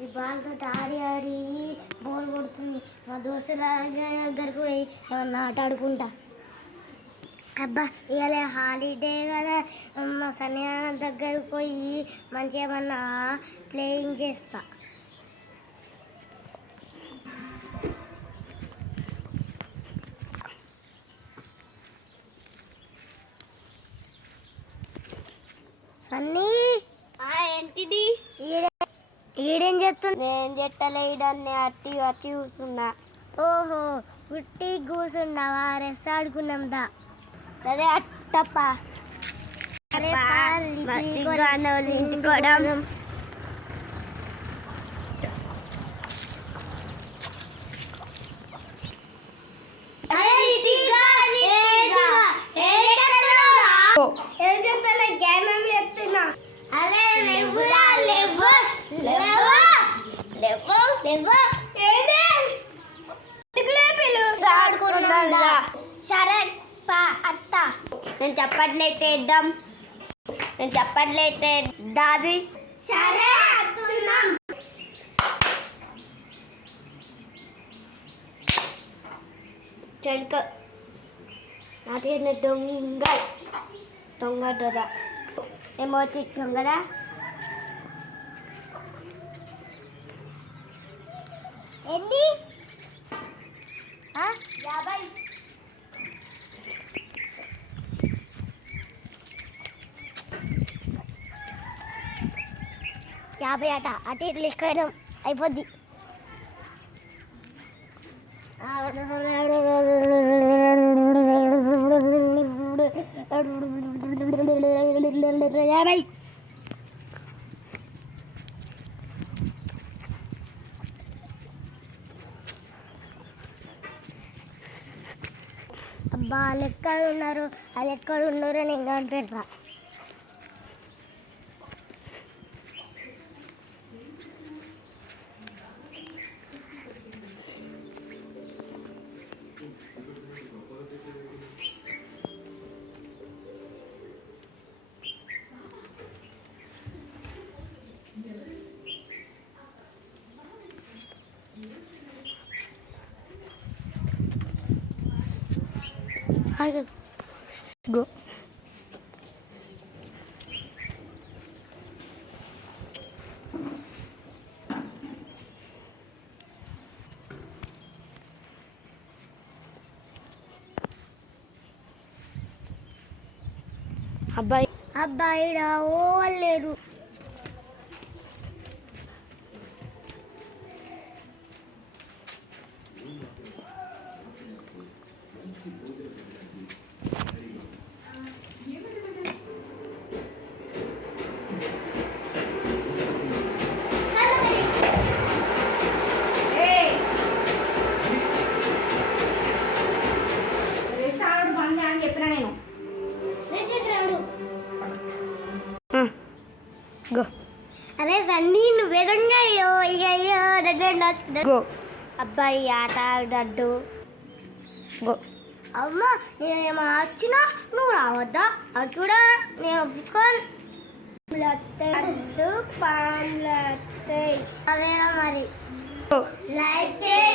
ఈ బాల్తో ఆడి ఆడి బోల్ కొడుతుంది. మా దోస్తుల దగ్గరకు పోయి ఏమన్నా ఆట ఆడుకుంటా. అబ్బా ఇవాళ హాలిడే కదా, మా సన్నిధి దగ్గరకు పోయి మంచిగా ఏమన్నా ప్లేయింగ్ చేస్తా. సన్నీ ఏంటిది? ఈడేం చేస్తుంది? నేను చెట్టలే ఈడన్ని అట్టి వచ్చి కూర్చున్నా. ఓహో ఉట్టి కూర్చుండావా? రెస్ట్ ఆడుకున్నాం దా. సరే అట్టప్ప ఇంటికోవడం. ఏం చెప్తాను జ్ఞానం చెప్తున్నా. అరే లేవురా, లేవు లేవు లేవు లేవు. సరే అత్త నేను చెప్పట్లేటే ఇద్దాం. నేను చెప్పట్లేటే దాది. సరే అత్తున్నాం. చెడుక నాటిన దొంగ దొంగ దొర ఏమవుతుంది దొంగరా? ఎన్ని 50. 50 అట. అటు ఇటు లెక్కడం అయిపోద్ది. అబ్బా లెక్కలు ఉన్నారు, ఆ లెక్కలు ఉన్నారు అని ఇంకా అంటారా? Go. అబ్బాయిడా ఓవలేరు. అరే సన్నీ నువ్వేదంగా గో. అబ్బాయి ఆట ఆడద్దు. గో. అమ్మ నేనేమో వచ్చినా నువ్వు రావద్దా? అది చూడ నేను ఒప్పించుకోను. అదేనా మరి. లైక్ చేయి.